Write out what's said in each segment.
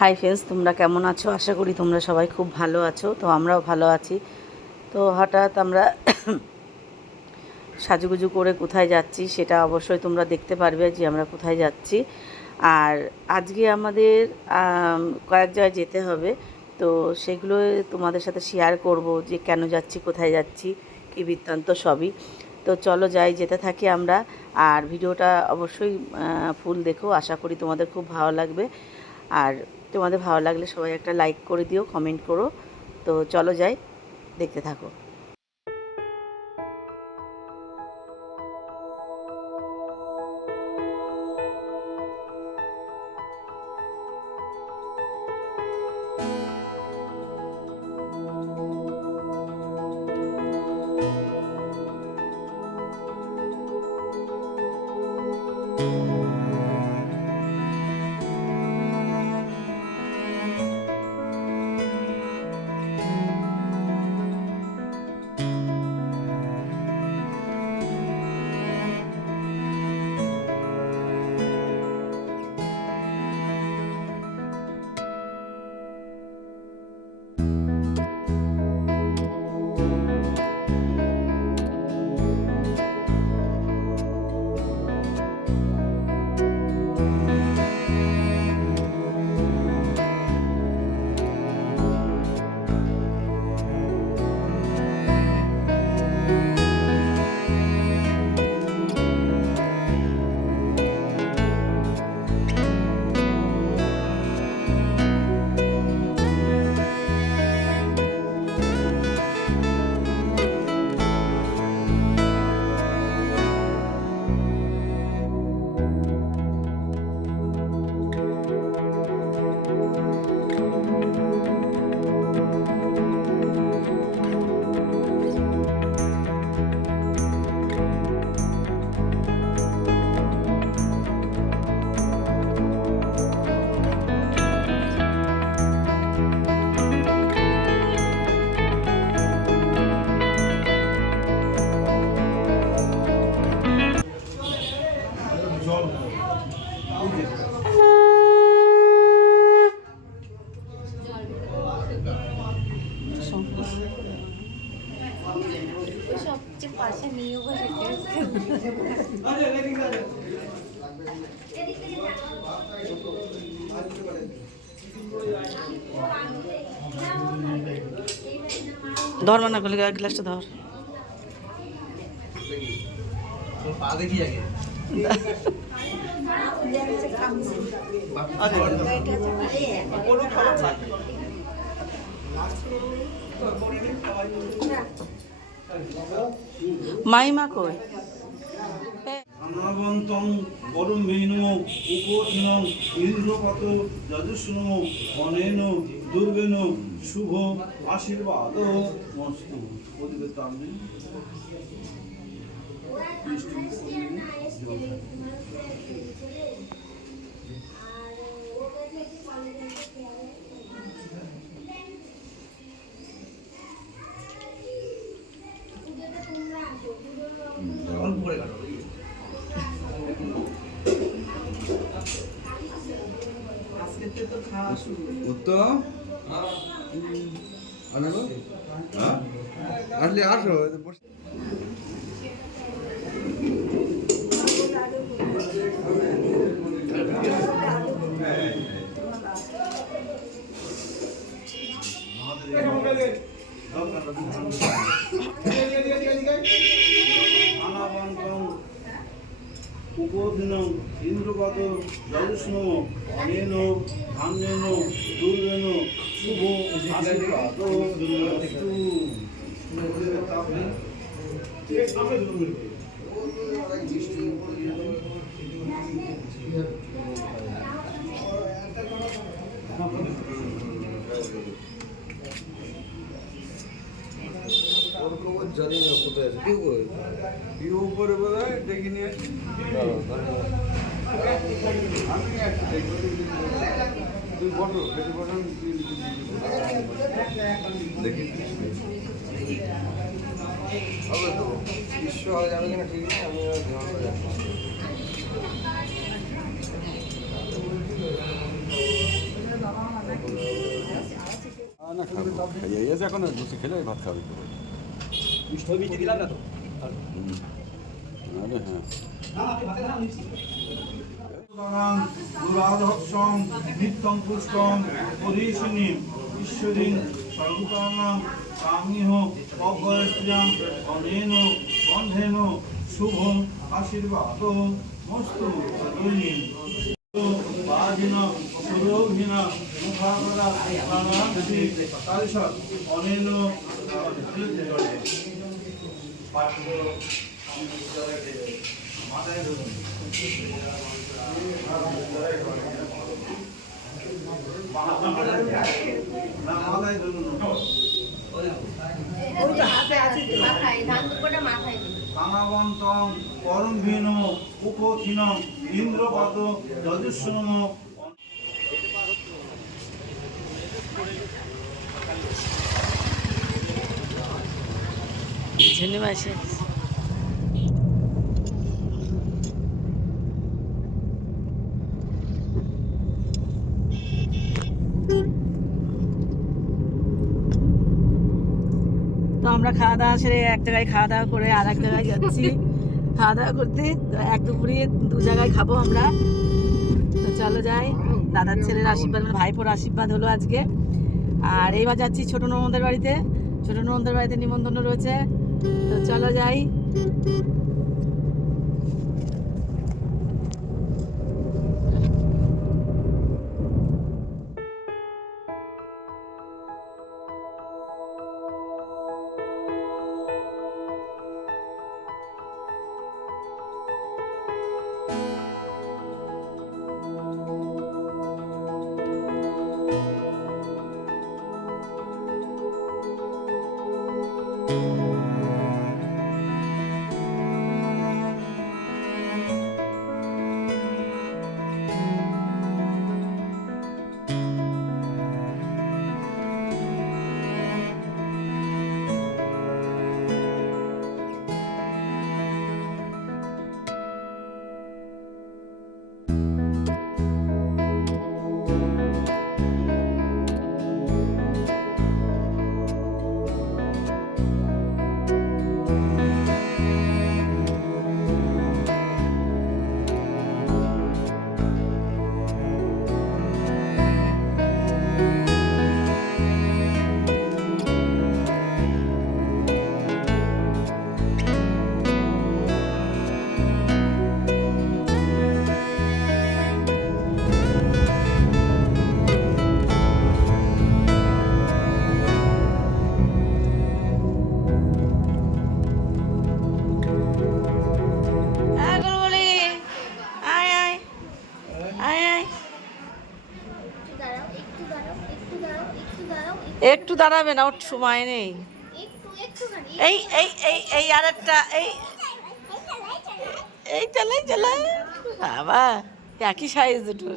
Hi friends, তোমরা কেমন আছো? আশা করি তোমরা সবাই খুব ভালো আছো, তো আমরাও ভালো আছি। তো হঠাৎ আমরা সাজুগুজু করে কোথায় যাচ্ছি সেটা অবশ্যই তোমরা দেখতে পারবে যে আমরা কোথায় যাচ্ছি। আর আজকে আমাদের কয়েক জায়গায় যেতে হবে, তো সেগুলো তোমাদের সাথে শেয়ার করব যে কেন যাচ্ছি, কোথায় যাচ্ছি, কী বৃত্তান্ত সবই। তো চলো যাই, যেতে থাকি আমরা। আর ভিডিওটা অবশ্যই ফুল দেখো, আশা করি তোমাদের খুব ভালো লাগবে। আর তোমাদের ভালো লাগলে সবাই একটা লাইক করে দিও কমেন্ট করো। তো চলো যাই, দেখতে থাকো। ধর মানা করলে গ্লাসটা ধর। মাইমা কই? অনবন্তং করুমেন উপদিনং ইন্দ্রপত যজস্ন অনেন দুর্গেন শুভ আশীর্বাদ মস্তু ওদিকে তামলি অল্প করে কাটো উত্তম হ্যাঁ? আসলে আসো উপদিনং ইন্দ্রপত যজস্ন অনেন ধান্যেন দুর্গেন শুভ আশীর্বাদ। জানি না কোথায় আছে কেউ করে কেউ উপরে বোধ হয় ডেকে নিয়ে আসি? তুই বটো কেটে বসান দেখি তো না খাব খাইয়ে এখন বসে খেলে ভাত খাবে পরে। মিষ্টি দিলাম না তো। নাহলে হ্যাঁ বাগান দুরাধৎসং নিত্যং পুষ্টং পরিশিনী ঈশ্বরীং সর্বকারণাং কামিহ অভয়স্ত্রিয়াং অনেন বন্ধেন, শুভম, আশীর্বাদ, মস্তু দৈনিক বাজিন সুরভিন মুখাকরা প্রাণাংসি তারিষৎ অনেন মাথায় কামাবন্তং করম্ভিন উপথিনম ইন্দ্রপাত যজুষ্ণম। ঝুনি খাওয়া দাওয়া সেরে এক জায়গায় খাওয়া দাওয়া করে আর এক জায়গায় যাচ্ছি। খাওয়া দাওয়া করতে এক দুপুরে দু জায়গায় খাব আমরা। তো চলো যাই। দাদার ছেলের আশীর্বাদ, ভাইপোর আশীর্বাদ হলো আজকে। আর এইবার যাচ্ছি ছোট ননদের বাড়িতে। ছোট ননদের বাড়িতে নিমন্ত্রণ রয়েছে। তো চলো যাই। একটু দাঁড়াবে না ওর সময় নেই। এই এই এই এই আর একটা এই। এই চালাই চালাই। বাবা একই সাইজ দুটো।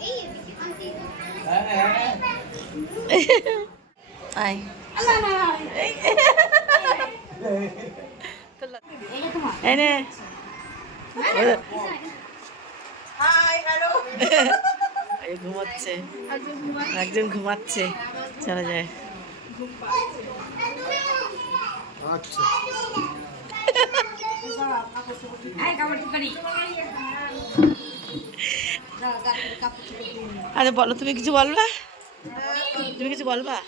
এই। এদিকে আন্টি ঘুমাচ্ছে। একজন ঘুমাচ্ছে। চলে যায়। আচ্ছা। আরে বলো তুমি কিছু বলবা? তুমি কিছু বলবা?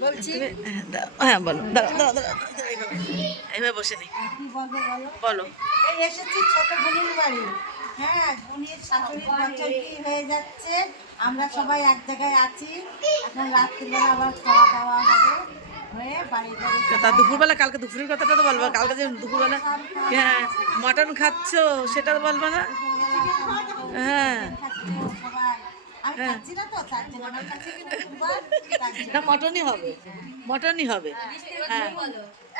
তুমি- হ্যাঁ, হ্যাঁ বলো। দাঁড়াও দাঁড়াও দাঁড়াও, এইভাবে এইভাবে বসে নি। বলো? এসেছি ছোট বাড়ি। হ্যাঁ শাশুড়ির পঞ্চায়েতি হয়ে যাচ্ছে? আমরা সবাই এক জায়গায় আছি। এখন রাত্রিবেলা আবার খাওয়া দাওয়া হবে হয়ে বাড়ি বাড়ি তা দুপুরবেলা কালকে দুপুরের কথাটা তো বলবা। কালকে যে দুপুরবেলা হ্যাঁ মটন খাচ্ছ সেটা বলবা না। হ্যাঁ। না কি। না মটনই হবে। মটনই হবে। হ্যাঁ।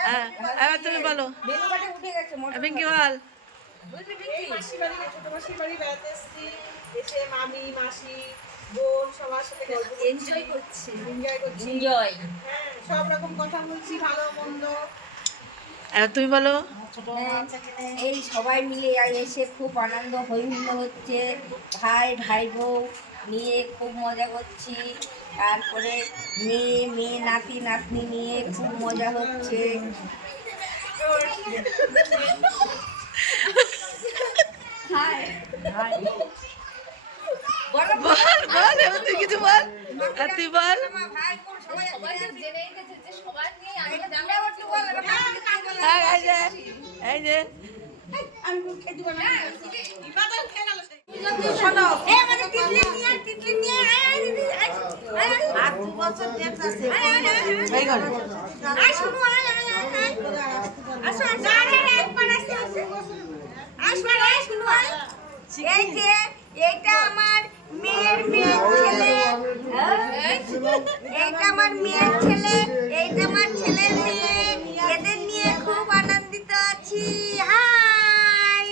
হ্যাঁ। এবার তুমি বলো। পিঙ্কি বল। মাসির বাড়ি ছোট মাসির বাড়ি বেড়াতে এসেছি। এসে মামি মাসি বোন সবার সাথে এনজয় করছি। এনজয় করছি। এনজয় হ্যাঁ সব রকম কথা বলছি ভালো মন্দ। এবার তুমি বলো? এই সবাই মিলে এসে খুব আনন্দ হৈহুল্লো হচ্ছে। ভাই ভাই বউ নিয়ে খুব মজা করছি। তারপরে মেয়ে মেয়ে নাতি নাতনি নিয়ে খুব মজা হচ্ছে। হাই হাই বলো বল বল এবার তুই কিছু বল। আর তুই বল। হ্যাঁ, এই যে। আসো, আসো, এই যে এইটা আমার মেয়ের মেয়ের ছেলে। এইটা আমার মেয়ের ছেলে এইটা আমার ছেলের মেয়ে। এদের নিয়ে খুব আনন্দিত আছি। হাই।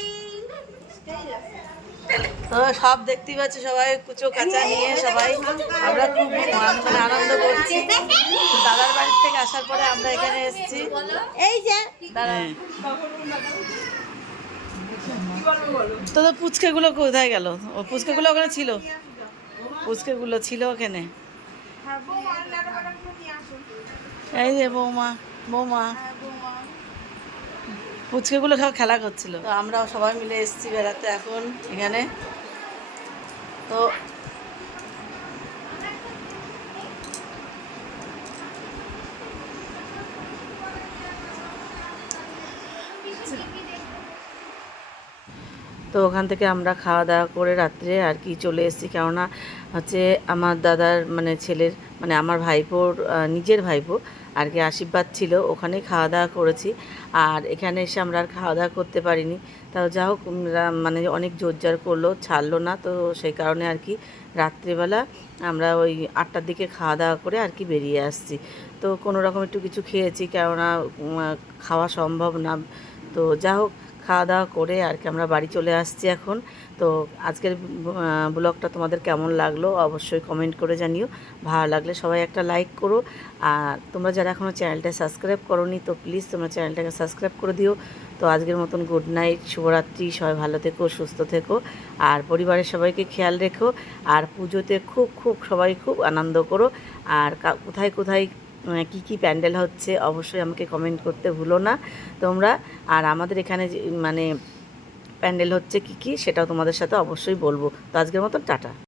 তো সব দেখতেই পাচ্ছ সবাই কুচো কাঁচা নিয়ে সবাই। আমরা খুব মানে আনন্দ করছি। দাদার বাড়ির থেকে আসার পরে আমরা এখানে এসেছি। এই যে। দাঁড়া তো তো পুচকেগুলো কোথায় গেল? ও পুচকেগুলো ওখানে ছিল? পুচকেগুলো ছিল ওখানে? এই যে বৌমা বৌমা। পুচকেগুলো সব খেলা করছিল। তো আমরা সবাই মিলে এসেছি বেড়াতে এখন এখানে। তো তো ওখান থেকে আমরা খাওয়া দাওয়া করে রাত্রে আর কি চলে এসেছি। কেননা হচ্ছে আমার দাদার মানে ছেলের মানে আমার ভাইপোর নিজের ভাইপো আর কি আশীর্বাদ ছিল, ওখানেই খাওয়া দাওয়া করেছি। আর এখানে এসে আমরা আর খাওয়া দাওয়া করতে পারিনি। তাও যা হোক মানে অনেক জোরজার করল, ছাড়লো না। তো সেই কারণে আর কি রাত্রিবেলা আমরা ওই আটটার দিকে খাওয়া দাওয়া করে আর কি বেরিয়ে আসছি। তো কোনো রকম একটু কিছু খেয়েছি, কেননা খাওয়া সম্ভব না। তো যা হোক খাওয়া দাওয়া করে আর কি আমরা বাড়ি চলে আসছি এখন। তো আজকের ব্লগটা তোমাদের কেমন লাগল অবশ্যই কমেন্ট করে জানিও। ভালো লাগলে সবাই একটা লাইক করো। আর তোমরা যারা এখনও চ্যানেলটা সাবস্ক্রাইব করোনি, তো প্লিজ তোমরা চ্যানেলটাকে সাবস্ক্রাইব করে দিও। তো আজকের মতন গুড নাইট শুভরাত্রি, সবাই ভালো থেকো, সুস্থ থেকো। আর পরিবারের সবাইকে খেয়াল রেখো। আর পুজোতে খুব খুব সবাই খুব আনন্দ করো। আর কোথায় কোথায় কি কি প্যান্ডেল হচ্ছে, অবশ্যই আমাকে কমেন্ট করতে ভুলো না। তোমরা, আর আমাদের এখানে মানে প্যান্ডেল হচ্ছে কি কি, সেটাও তোমাদের সাথে অবশ্যই বলব। তো আজকের মতন, টাটা।